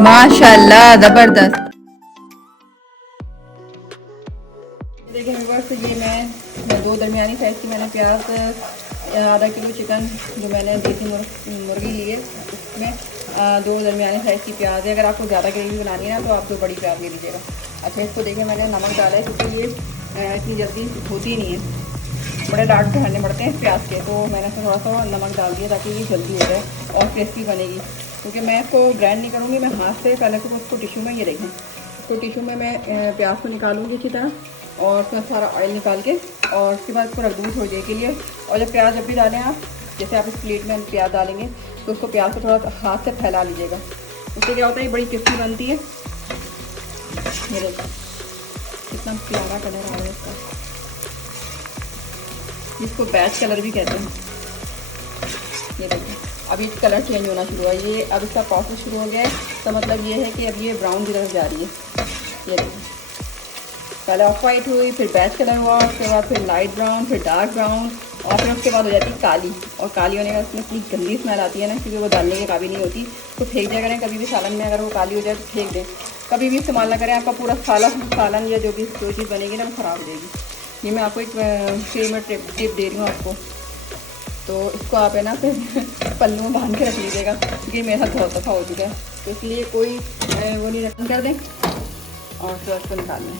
माशाल्लाह जबरदस्त। देखिए व्यूअर्स, ये मैं दो दरमियानी साइज़ की मैंने प्याज, आधा किलो चिकन जो मैंने देसी मुर्गी ली है उसमें दो दरमियानी साइज़ की प्याज है। अगर आपको ज़्यादा ग्रेवी बनानी है ना तो आप दो बड़ी प्याज ले लीजिएगा। अच्छा, इसको देखिए मैंने नमक डाला है क्योंकि ये इतनी जल्दी होती नहीं है, बड़े डाट ढालने पड़ते हैं प्याज के, तो मैंने इसमें थोड़ा सा नमक डाल दिया ताकि ये जल्दी हो जाए और क्रिस्पी बनेगी। क्योंकि मैं इसको ग्राइंड नहीं करूँगी, मैं हाथ से पहले तो उसको टिश्यू में, ये देखें, इसको टिश्यू में मैं प्याज को निकालूँगी अच्छी तरह और उसमें सारा ऑयल निकाल के, और उसके बाद इसको रख दूँगी थोड़ी देर के लिए। और जब प्याज जब भी डालें आप, जैसे आप इस प्लेट में प्याज डालेंगे तो उसको प्याज को थोड़ा हाथ से फैला लीजिएगा। उससे क्या होता है, बड़ी क्रिस्पी बनती है। ये देखो कितना प्यारा कलर आ रहा है इसका, जिसको बैच कलर भी कहते हैं। ये देखो अब ये कलर चेंज होना शुरू हुआ, ये अब इसका प्रोसेस शुरू हो गया है, तो मतलब ये है कि अब ये ब्राउन की तरफ जा रही है। ये देखो पहले ऑफ वाइट हुई, फिर बैच कलर हुआ, उसके बाद फिर लाइट ब्राउन, फिर डार्क ब्राउन, और फिर उसके बाद हो जाती है काली। और काली होने का उसमें इतनी गंदी स्मेल आती है ना, क्योंकि वो डालने के काबिल नहीं होती, तो फेंक दिया करें कभी भी सालन में। अगर वो काली हो जाए तो फेंक दें, कभी भी इस्तेमाल ना करें, आपका पूरा सालन या जो चीज़ बनेगी ना वो ख़राब हो जाएगी। ये मैं आपको एक फ्री में टिप दे रही हूँ आपको, तो इसको आप है ना फिर पल्लू में बांध के रख लीजिएगा, क्योंकि मेरे साथ बहुत दफ़ा हो चुका है, तो इसलिए कोई वो नहीं रखन कर दें। और फिर उसको निकाल लें,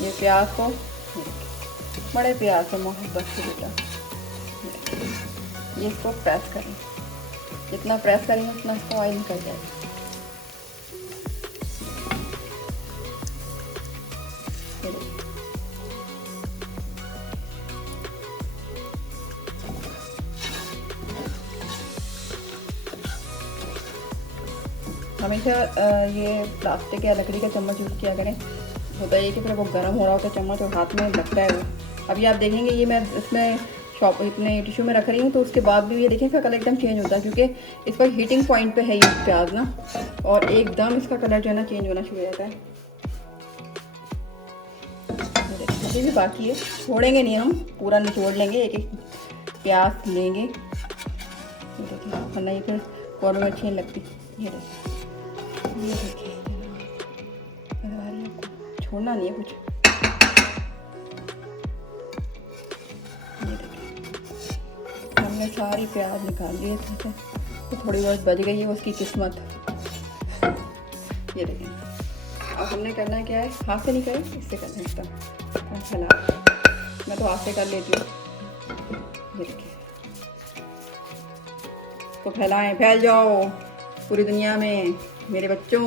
ये प्याज को, बड़े प्याज से मोहब्बत से बेटा, ये इसको प्रेस करें, जितना प्रेस करेंगे उतना इसका ऑयल निकल जाएगा। हमेशा ये प्लास्टिक या लकड़ी का चम्मच यूज़ किया करें। होता है कि फिर वो गर्म हो रहा होता है चम्मच और हाथ में लगता है वो। अभी आप देखेंगे ये मैं इसमें इतने टिश्यू में रख रही हूँ, तो उसके बाद भी ये देखें इसका कलर एकदम चेंज होता है, क्योंकि इस पर हीटिंग पॉइंट पे है ये प्याज ना, और एकदम इसका कलर जो है ना चेंज होना शुरू हो जाता है। ये भी बाकी है, छोड़ेंगे नहीं हम, पूरा निचोड़ लेंगे, एक एक प्याज लेंगे। ये देखिए वरना ये फिर कौर में अच्छी नहीं लगती। ये देखिए छोड़ना नहीं है कुछ। ये देखिए हमने सारी प्याज निकाल ली है, ठीक है, तो थोड़ी बहुत बच गई है, उसकी किस्मत। ये देखिए अब हमने करना क्या है, हाथ से नहीं करें, इससे करना है इसका फैला, मैं तो हाथ से कर लेती हूँ। ये देखिए तो फैलाएं, फैल जाओ पूरी दुनिया में मेरे बच्चों।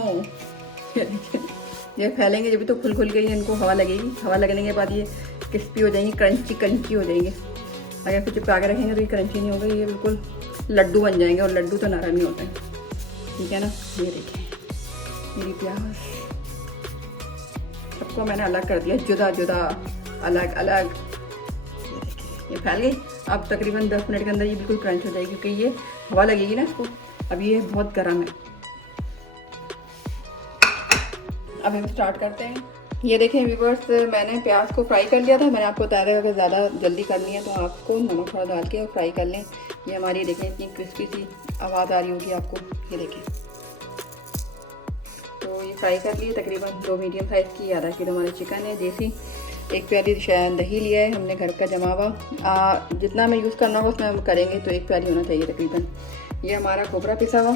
ये फैलेंगे जब भी तो खुल के ही इनको हवा लगेगी, हवा लगने के बाद ये क्रिस्पी हो जाएंगी, क्रंची हो जाएंगे। अगर कुछ चिपका के रखेंगे तो ये क्रंची नहीं होगा, ये बिल्कुल लड्डू बन जाएंगे, और लड्डू तो नरम ही होते हैं, ठीक है ना। ये देखिए मेरी प्याज, सबको मैंने अलग कर दिया, जुदा जुदा, अलग अलग। ये देखिए ये फैल गई। अब तकरीबन 10 मिनट के अंदर ये बिल्कुल क्रंच हो जाएगी, क्योंकि ये हवा लगेगी ना इसको। अब ये बहुत गर्म है, अब हम स्टार्ट करते हैं। ये देखें व्यूअर्स, मैंने प्याज को फ्राई कर लिया था। मैंने आपको बताया था अगर ज़्यादा जल्दी करनी है तो आपको नमक थोड़ा डाल के और फ्राई कर लें। ये हमारी देखें इतनी क्रिस्पी सी आवाज़ आ रही होगी आपको, ये देखें। तो ये फ्राई कर लिए, तकरीबन 2 मीडियम साइज़ की, आधा किलो हमारे चिकन है देसी, 1 प्याली दही लिया है हमने घर का जमा हुआ। जितना हमें यूज़ करना होगा उसमें हम करेंगे, तो 1 प्याली होना चाहिए तकरीबन। ये हमारा खोपरा पिसा हुआ,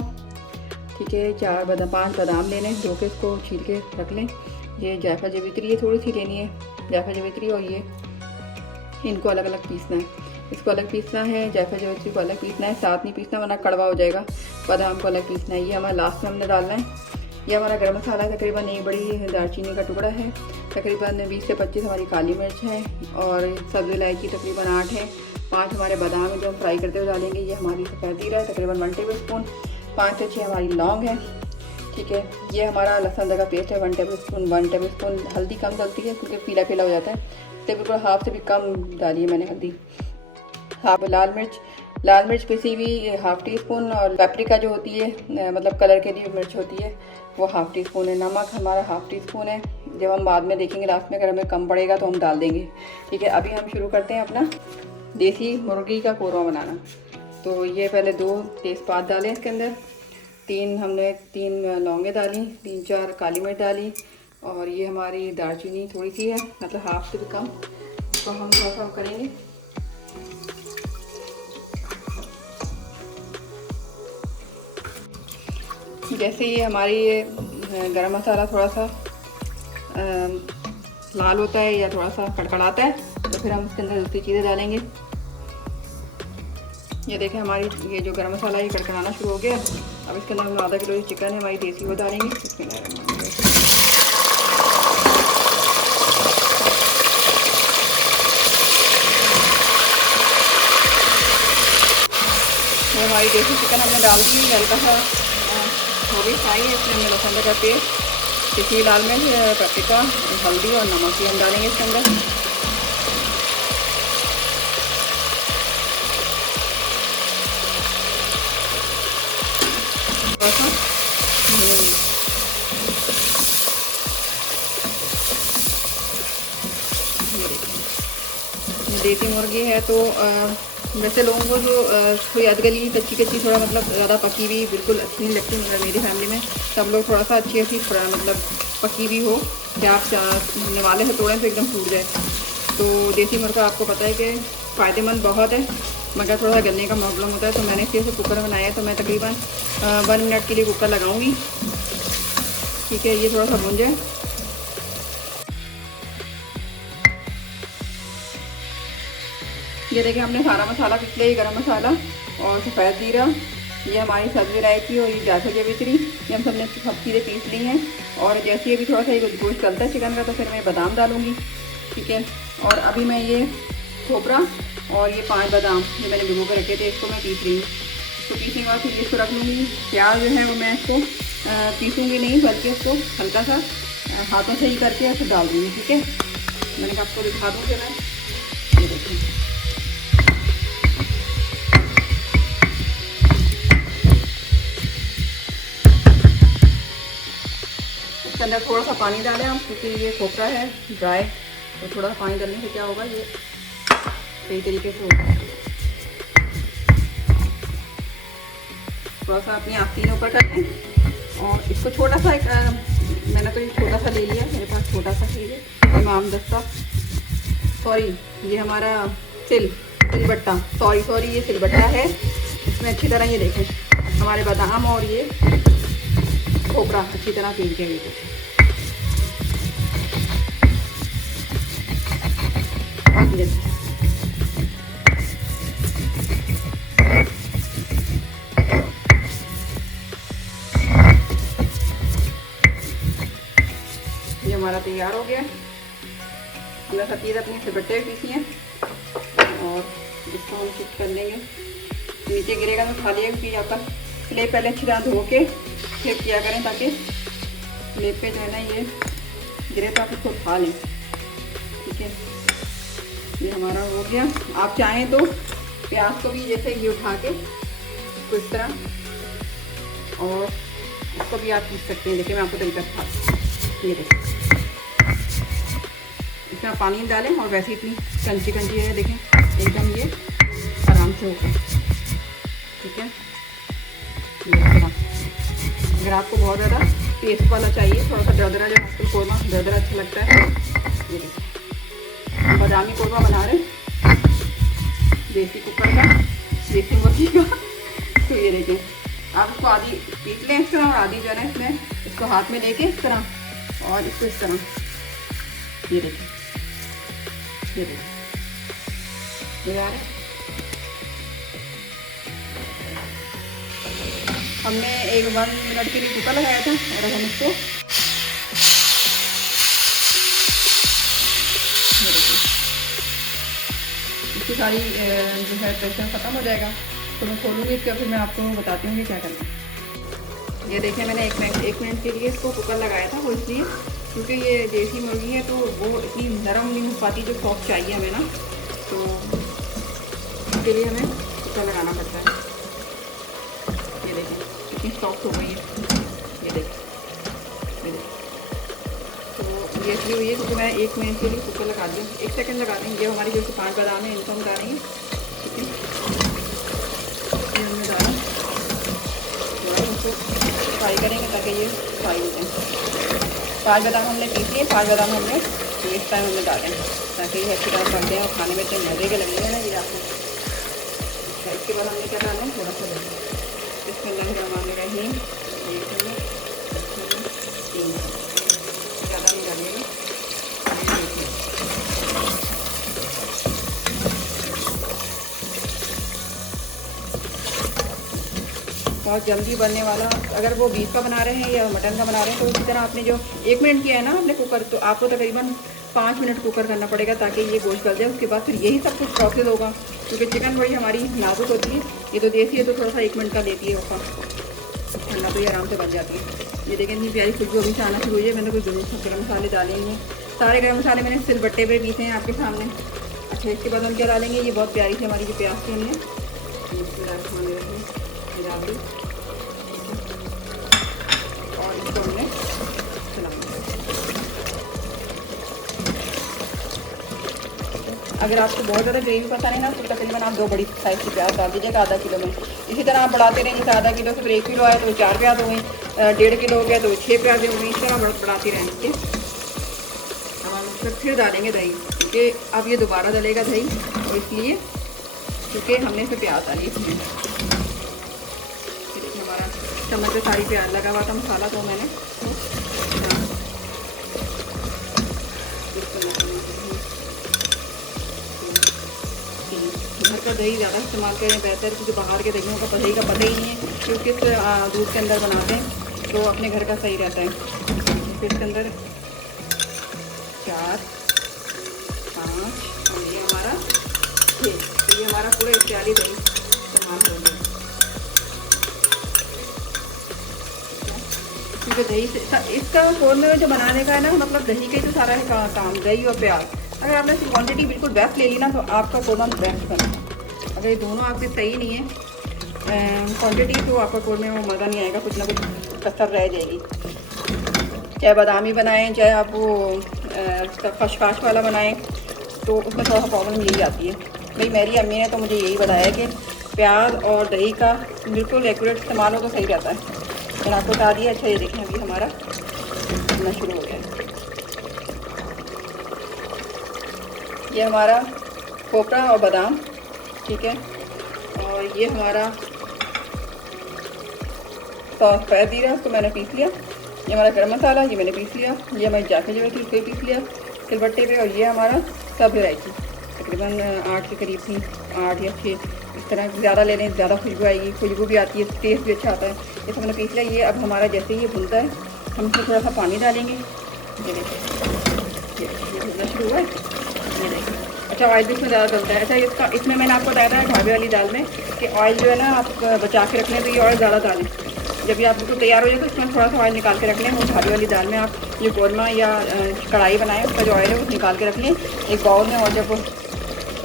ठीक है, 5 बादाम लेने, धो के इसको छील के रख लें। ये जायफल जवित्री है, थोड़ी सी लेनी है जायफल जवित्री, और ये इनको अलग अलग पीसना है, इसको अलग पीसना है, जायफल जवित्री को अलग पीसना है, साथ नहीं पीसना वरना कड़वा हो जाएगा। बादाम को अलग पीसना है, ये हमारा लास्ट में हमने डालना है। ये हमारा गरम मसाला है, तकरीबन 1 बड़ी दालचीनी का टुकड़ा है, तकरीबन 20 से 25 हमारी काली मिर्च है, और सब्ज़ी इलायची तकरीबन 8 है, 5 हमारे बादाम है जो हम फ्राई करते हुए डालेंगे। ये हमारी सफ़ेद जीरा है, तकरीबन 1 टेबल स्पून, 5 से 6 हमारी लौंग है, ठीक है। ये हमारा लहसुन अदरक का पेस्ट है, 1 टेबल स्पून। हल्दी कम डलती है क्योंकि पीला पीला हो जाता है, तो बिल्कुल हाफ से भी कम डाली है मैंने हल्दी। हाफ लाल मिर्च पिसी हुई 1/2 टी स्पून, और पेपरिका जो होती है मतलब कलर के लिए मिर्च होती है वो 1/2 टी स्पून है। नमक हमारा 1/2 टी स्पून है, जब हम बाद में देखेंगे लास्ट में अगर हमें कम पड़ेगा तो हम डाल देंगे, ठीक है। अभी हम शुरू करते हैं अपना देसी मुर्गी का कोरमा बनाना। तो ये पहले 2 तेज़पात डालें इसके अंदर, तीन लौंगे डाली, 3-4 काली मिर्च डाली, और ये हमारी दालचीनी थोड़ी सी है, मतलब हाफ से भी कम। इसको हम थोड़ा सा करेंगे। जैसे ये हमारी ये गरम मसाला थोड़ा सा लाल होता है या थोड़ा सा कड़कड़ाता है, तो फिर हम उसके अंदर दूसरी चीज़ें डालेंगे। ये देखें हमारी ये जो गरम मसाला ये कड़कड़ाना शुरू हो गया। अब इसके अंदर हम आधा किलो जो चिकन है हमारी देसी वो डालेंगे। ये हमारी देसी चिकन हमने डाल दी, हल्का सा हो गई फ्राई है। इसमें हमने लहसुन का पेस्ट, पिसी लाल मिर्च, पपरिका, हल्दी और नमक भी हम डालेंगे इसके अंदर। थोड़ा सा देसी मुर्गी है तो वैसे लोगों को जो थोड़ी अधगली कच्ची कच्ची थोड़ा मतलब ज़्यादा पकी हुई बिल्कुल अच्छी नहीं लगती, मगर मेरी फैमिली में सब लोग थोड़ा सा अच्छी अच्छी थोड़ा मतलब पकी हुई हो कि आप निवाले से तोड़ें तो एकदम टूट जाए। तो देसी मुर्गा आपको पता है कि फ़ायदेमंद बहुत है, मगर थोड़ा गलने का प्रॉब्लम होता है। तो मैंने इसी से कुकर बनाया है, तो मैं तकरीबन 1 मिनट के लिए कुकर लगाऊंगी। ठीक है, ये थोड़ा सा भून जाए। ये देखिए हमने सारा मसाला पीस लिया, ये गरम मसाला और सफ़ेद जीरा, ये हमारी सब्ज़ी इलायची और ये जायफल जावित्री, ये हम सबने सब चीज़ें पीस ली हैं। और जैसे ही अभी थोड़ा सा ये गोश्त चलता है चिकन का, तो फिर मैं बादाम डालूँगी। ठीक है, और अभी मैं ये खोपरा और ये 5 बादाम ये मैंने भिगो कर रखे थे, इसको मैं पीस रही हूँ। इसको पीसने के बाद फिर इसको रख लूँगी। प्याज जो है वो मैं इसको पीसूँगी नहीं, बल्कि इसको हल्का सा हाथों से ही करके फिर डाल दूँगी। ठीक है, मैंने कहा आपको दिखा दूँ। मैं ये देखिए इसके अंदर थोड़ा सा पानी डालें हम, क्योंकि ये खोपरा है ड्राई, तो थोड़ा सा पानी डालने से क्या होगा, ये सही तरीके से होगा। थोड़ा सा अपनी आस्तीन ऊपर कर लें और इसको छोटा सा एक मैंने तो ये छोटा सा ले लिया, मेरे पास छोटा सा चाहिए इमाम दस्ता, सॉरी ये हमारा सिलबट्टा, सॉरी ये सिलबट्टा है। इसमें अच्छी तरह ये देखें हमारे बादाम और ये खोपरा अच्छी तरह पीस के देखें। ये हमारा तैयार हो गया। हमने सब चीज़ अपनी सिलबट्टे पीसी हैं और इसको हम कुछ कर लेंगे। नीचे गिरेगा तो खा लिएगा, क्योंकि आपका स्लेब पहले अच्छी तरह धो के फिर किया करें, ताकि स्लेब पे जो है ना ये गिरे तो आप इसको खा लें। ठीक है, ये हमारा हो गया। आप चाहें तो प्याज को भी जैसे ये उठा के इसको इस तरह और इसको भी आप पीस सकते हैं। देखिए मैं आपको तरीका सिखाती हूँ। ये देखिए इसमें पानी डालें और वैसे इतनी कंची है, देखें एकदम ये आराम से होगा। ठीक है, अगर आपको बहुत ज़्यादा टेस्ट वाला चाहिए, थोड़ा सा दरदरा, जो आजकल कोरमा दरदरा अच्छा लगता है, ये देखिए बादामी कोरमा बना रहे देसी कुकर का, देसी मुर्गी का। तो ये देखिए आप इसको आधी पीस लें इस तरह, और आधी जो है ना इसमें इसको हाथ में लेके इस तरह और इसको इस तरह, ये देखिए ये आ रहा है। हमने 1 मिनट के लिए कुकर लगाया था और हम इसको इसकी सारी जो है प्रेशर ख़त्म हो जाएगा, तो मैं खोलूँगी इसका, फिर मैं आपको बताती हूँ कि क्या करना है। ये देखिए मैंने 1 मिनट के लिए इसको कुकर लगाया था, वो इसलिए क्योंकि ये देसी मुर्गी है तो वो इतनी नरम नहीं हो पाती जो सॉफ्ट चाहिए हमें ना, तो इसके लिए हमें कुकर लगाना पड़ता है। ये देखिए कितनी सॉफ्ट हो गई है, ये देखिए तो ये इसलिए हुई है क्योंकि मैं 1 मिनट के लिए कुकर लगा दी, 1 सेकंड लगा देंगे। ये हमारी जो 5 बादाम है इनको हम डालेंगे। ठीक है, ये हमने डाला, थोड़ा उसको के ये फ्राई हो जाए। 5 बादाम हमने पीस लिए, 5 बादाम हमने इस टाइम हमने डाले ताकि ये अच्छी तरह पक जाए और खाने में इतने मज़े के लगेंगे ना ये आपको। अच्छा, इसके बाद हमने क्या डाला है, थोड़ा सा बिस्मिल्लाहिर्रहमानिर्रहीम, 1 चम्मच, 3 ज़्यादा नहीं डालिएगा। बहुत जल्दी बनने वाला, अगर वो बीफ का बना रहे हैं या मटन का बना रहे हैं तो उसी तरह आपने जो 1 मिनट किया है ना आपने कुकर, तो आपको तकरीबन 5 मिनट कुकर करना पड़ेगा ताकि ये गोश्त गल जाए। उसके बाद फिर यही सब कुछ प्रोसेस होगा, क्योंकि चिकन बड़ी हमारी नाजुक होती है। ये तो देसी है तो थोड़ा सा 1 मिनट का लेती है वफ़ा, ठंडा तो ये आराम से बन जाती है। ये देखें इतनी प्यारी खुशबू अभी से आना शुरू हुई है। मैंने कोई गर्म मसाले डाले नहीं, सारे गर्म मसाले मैंने सिलबट्टे पे पीसे हैं आपके सामने। अच्छा, इसके बाद हम क्या डालेंगे, ये बहुत प्यारी थी हमारी जो प्याज थी, हमने डाल दी और इसको हमने चलाना। अगर आपको बहुत ज़्यादा ग्रेवी पसंद है ना तो तकरीबन आप 2 बड़ी साइज़ की प्याज डाल दीजिएगा आधा किलो में। इसी तरह आप बढ़ाते रहें, जैसे आधा किलो से फिर 1 किलो आए तो 4 प्याज हो गई, 1.5 किलो हो गया तो 6 प्याज हो गई। इस तरह बढ़ाते रहेंगे। अब हम फिर डालेंगे दही, क्योंकि अब ये दोबारा डलेगा दही, और इसलिए क्योंकि हमने इसे प्याज डाली इसमें। हमारा चम्मच से सारी प्याज लगा हुआ था मसाला, तो मैंने घर का दही ज़्यादा इस्तेमाल करें बेहतर, क्योंकि बाहर के दहियों का दही का पता ही नहीं है कि किस दूध के अंदर बनाते हैं, तो अपने घर का सही रहता है। फिर इसके अंदर 4, 5 और ये हमारा 6, तो ये हमारा पूरा इख्तियारी दही इस्तेमाल हो गया, क्योंकि दही से इसका कौरमे जो बनाने का है ना, मतलब दही का ही तो सारा है काम, दही और प्याज। अगर आपने इसकी क्वांटिटी बिल्कुल बेस्ट ले ली ना तो आपका कौरमा बेस्ट बना। अगर ये दोनों आपके सही नहीं है क्वांटिटी, तो आपका कौरमे में मज़ा नहीं आएगा, कुछ ना कुछ कसर रह जाएगी। चाहे बादामी बनाएं, चाहे आप वो खशखाश वाला बनाएं, तो उसमें थोड़ा सा प्रॉब्लम यही आती है। भाई मेरी अम्मी ने तो मुझे यही बताया कि प्याज और दही का बिल्कुल एक्यूरेट इस्तेमाल हो तो सही रहता है। मैंने आपको बता दिया। अच्छा, ये देखें अभी हमारा बनना शुरू हो गया है। ये हमारा खोपरा और बादाम, ठीक है, और ये हमारा सफ़ेद जीरा, उसको मैंने पीस लिया। ये हमारा गरम मसाला, ये मैंने पीस लिया। ये हमारी जायफल जो थी उसको ही पीस लिया सिलबट्टे पे। और ये हमारा सब इलायची तकरीबन 8 के करीब थी, 8 या 6, इस तरह ज़्यादा ले लें, ज़्यादा खुशबू आएगी, खुशबू भी आती है, टेस्ट भी अच्छा आता है। ये सब मैंने पीस लिया। ये अब हमारा जैसे ही ये भुनता है, हम इसमें थोड़ा सा पानी डालेंगे। ये देखिए ये भुनना शुरू हुआ है, ये देखिए। अच्छा, ऑयल भी इसमें ज़्यादा डलता है। अच्छा, इसमें मैंने आपको बताया था ढाबे वाली दाल में कि ऑयल जो है ना आप बचा के रख लें, तो ये ऑयल ज़्यादा डालें। जब ये आप बिल्कुल तैयार हो जाए तो इसमें थोड़ा सा ऑयल निकाल के रख लें। वो ढाबे वाली दाल में आप जो कौरमा या कढ़ाई बनाएं, उसका जो ऑयल है वो निकाल के रख लें एक बाउल में। और जब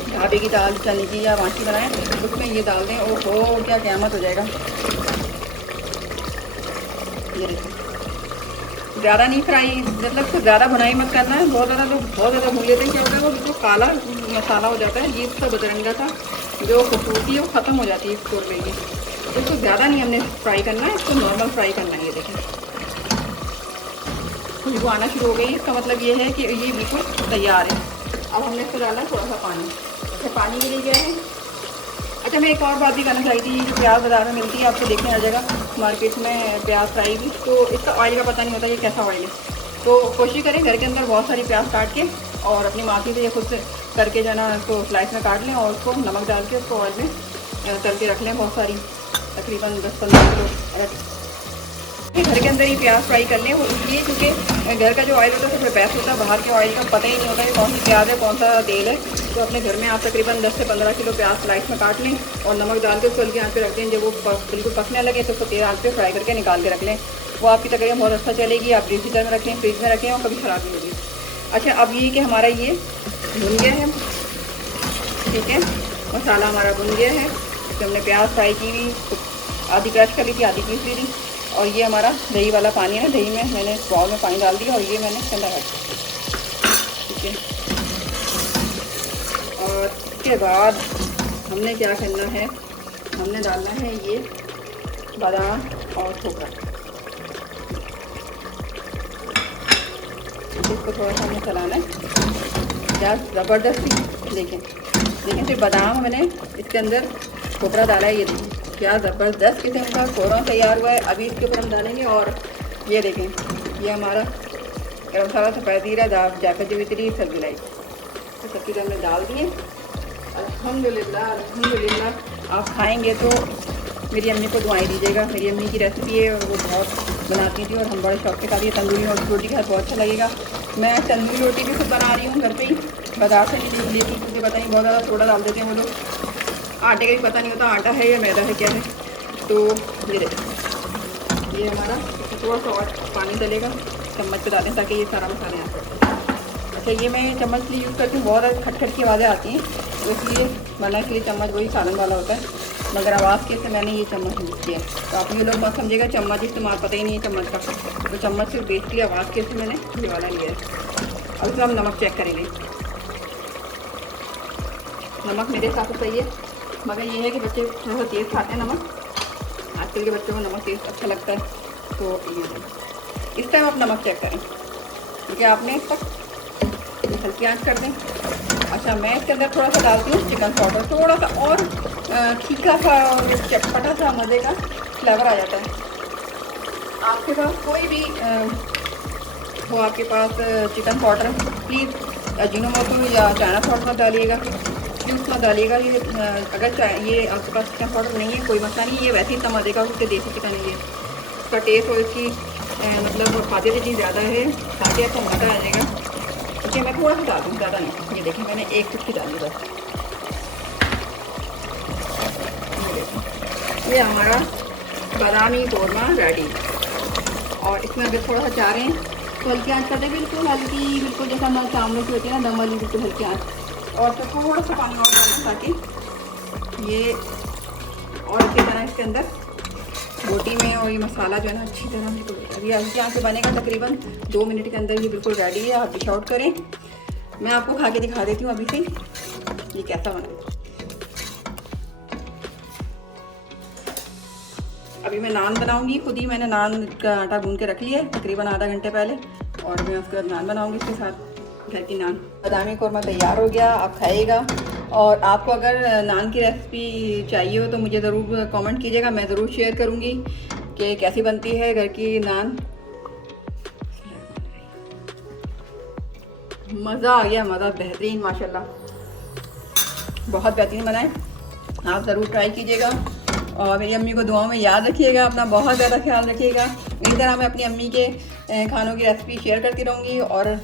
ढाबे की दाल चने की या मांस की बनाएं उसमें ये डाल दें, ओहो क्या क़यामत हो जाएगा। ये देखिए, ज़्यादा नहीं फ्राई, मतलब कुछ ज़्यादा भुनाई मत करना है। बहुत ज़्यादा लोग बहुत ज़्यादा भून लेते हैं, क्या होता है वो बिल्कुल काला मसाला हो जाता है। ये इसका बदरंगा था जो खूबसूरती है वो ख़त्म हो जाती है इस कौरमे की। तो इसको ज़्यादा नहीं हमने फ्राई करना है, इसको नॉर्मल फ्राई करना है। ये देखें खुशबू आना शुरू हो गई, इसका मतलब ये है कि ये बिल्कुल तैयार है। अब हमने इसको डाला थोड़ा सा पानी। अच्छा, पानी के लिए क्या है, अच्छा मैं एक और बात भी करना चाही थी। प्याज बाज़ार में मिलती है, आपको देखने आ जाएगा मार्केट में प्याज फ्राई भी, तो इसका ऑयल का पता नहीं होता ये कैसा ऑयल है। तो कोशिश करें घर के अंदर बहुत सारी प्याज काट के और अपनी माथी से या खुद से करके जो है ना उसको स्लाइस में काट लें और उसको नमक डाल के उसको ऑयल में तल के रख लें। बहुत सारी तकरीबन 10-15 किलो घर के अंदर ही प्याज फ्राई कर लें। वो इसलिए क्योंकि घर का जो ऑयल होता है सबसे बेस्ट होता है, बाहर के ऑयल का पता ही नहीं होता है कौन सी प्याज है कौन सा तेल है। तो अपने घर में आप तकरीबन 10 से 15 किलो प्याज स्लाइस में काट लें और नमक डाल के उसको हल्की आंच पे रख दें। जब वो बिल्कुल पकने लगे तो उसको तेज आंच पे फ्राई करके निकाल के रख लें। वो आपकी तकरीबन बहुत अच्छा चलेगी। आप रेफ्रिजरेटर में रखें, फ्रिज में रखें और कभी ख़राब नहीं होगी। अच्छा, अब ये कि हमारा ये भुन गया है, ठीक है, मसाला हमारा भुन गया है। तो हमने प्याज फ्राई की हुई आधी क्रश कर ली थी, आधी पीस ली थी। और ये हमारा दही वाला पानी है, दही में मैंने बाउल में पानी डाल दिया और ये मैंने ठंडा रख दिया, ठीक है। और इसके बाद हमने क्या करना है, हमने डालना है ये बादाम और खोपरा, से इसको थोड़ा सा हमें चलाना है। क्या ज़बरदस्ती देखें फिर बादाम मैंने इसके अंदर खोपरा डाला है। ये देखिए क्या ज़बरदस्त किस्म का कोरमा तैयार हुआ है। अभी इसके ऊपर हम डालेंगे और ये देखें ये हमारा गरम मसाला सफ़ेद ज़ीरा जायफल जवित्री सब्ज़ी तो सब चीज़ हमने डाल दिए। अल्हम्दुलिल्लाह अल्हम्दुलिल्लाह। आप खाएंगे तो मेरी अम्मी को दुआएं दीजिएगा। मेरी अम्मी की रेसिपी है और वो बहुत बनाती थी और हम बड़े शौक के साथ ये तंदूरी रोटी के साथ बहुत अच्छा लगेगा। मैं तंदूरी रोटी भी खुद बना रही हूँ घर पे ही, बाजार से नहीं ली थी क्योंकि पता नहीं बहुत ज़्यादा सोडा डाल देते हैं वो लोग। आटे का भी पता नहीं होता आटा है या मैदा है क्या है। तो ये देखिए ये हमारा थोड़ा सा और पानी डलेगा, चम्मच पे डालें ताकि ये सारा मसाला यहाँ पर। अच्छा ये मैं चम्मच लिए यूज़ करती हूँ, बहुत खटखट की आवाज़ें आती हैं तो इसलिए वरना के लिए चम्मच वही सालन वाला होता है, मगर आवाज़ के से मैंने ये चम्मच यूज़ किया है। तो आप ये लोग मत समझेगा चम्मच इस्तेमाल पता ही नहीं है चम्मच का, तो चम्मच से बेसिकली आवाज़ के से मैंने ये वाला लिया है। अब इसमें हम नमक चेक करेंगे। नमक मेरे हिसाब से सही है, मगर ये है कि बच्चे थोड़ा सा तेज़ खाते हैं नमक। आजकल के बच्चों को नमक तेज़ अच्छा लगता है, तो ये इस टाइम आप नमक चेक करें ठीक है। आपने इस तक हल्की आंच कर दें। अच्छा मैं इसके अंदर थोड़ा सा डालती हूँ चिकन पाउडर, थोड़ा सा और तीखा सा और चटपटा सा मज़े का फ्लेवर आ जाता है। आपके पास कोई भी हो आपके पास चिकन पाउडर, प्लीज़ अजीनोमोटो या चाइना सॉल्ट मत डालिएगा, प्लीज़ मत डालिएगा। ये अगर ये आपके पास चिकन पाउडर नहीं है कोई मसला नहीं, ये वैसे ही इतना मज़े का उसके देसी चिकन है। ये इसका टेस्ट और इसकी मतलब खाते इतनी ज़्यादा है, खाते आपको मज़ा आ जाएगा। ठीक है मैं थोड़ा सा डाल दूँ, ज़्यादा नहीं। ये देखिए मैंने एक चुटकी डाली बस। ये हमारा बादामी कोरमा रेडी। और इसमें अगर थोड़ा सा चाह रहे हैं तो हल्की आंच कर दें, बिल्कुल हल्की, बिल्कुल जैसा हमारे चावलों की होती है ना दम वाली, बिल्कुल हल्की आंच। और फिर थोड़ा सा पानी और डालें ताकि ये और अच्छी तरह इसके अंदर रोटी में और ये मसाला जो है ना अच्छी तरह बिल्कुल अभी हल्की आंच पे बनेगा। तकरीबन 2 मिनट के अंदर ये बिल्कुल रेडी है। आप डिश आउट करें। मैं आपको खा के दिखा देती हूँ अभी से ये कैसा बना। अभी मैं नान बनाऊंगी खुद ही, मैंने नान का आटा गूंद के रख लिया है तकरीबन आधा घंटे पहले, और मैं उसके बाद नान बनाऊंगी इसके साथ घर की नान। बादामी कोरमा तैयार हो गया, आप खाइएगा। और आपको अगर नान की रेसिपी चाहिए हो तो मुझे ज़रूर कमेंट कीजिएगा, मैं ज़रूर शेयर करूंगी कि कैसी बनती है घर की नान। मज़ा आ गया, मज़ा बेहतरीन माशाल्लाह, बहुत बेहतरीन बनाए। आप ज़रूर ट्राई कीजिएगा और मेरी अम्मी को दुआओं में याद रखिएगा, अपना बहुत ज़्यादा ख्याल रखिएगा। इसी तरह मैं अपनी अम्मी के खानों की रेसिपी शेयर करती रहूँगी और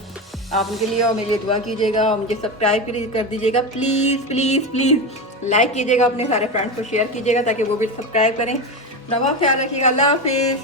आप उनके लिए और मेरे लिए दुआ कीजिएगा और मुझे सब्सक्राइब कर दीजिएगा। प्लीज़ प्लीज़ प्लीज़ लाइक कीजिएगा, अपने सारे फ्रेंड्स को शेयर कीजिएगा ताकि वो भी सब्सक्राइब करें। अपना बहुत ख्याल रखिएगा। अल्लाह हाफिज़।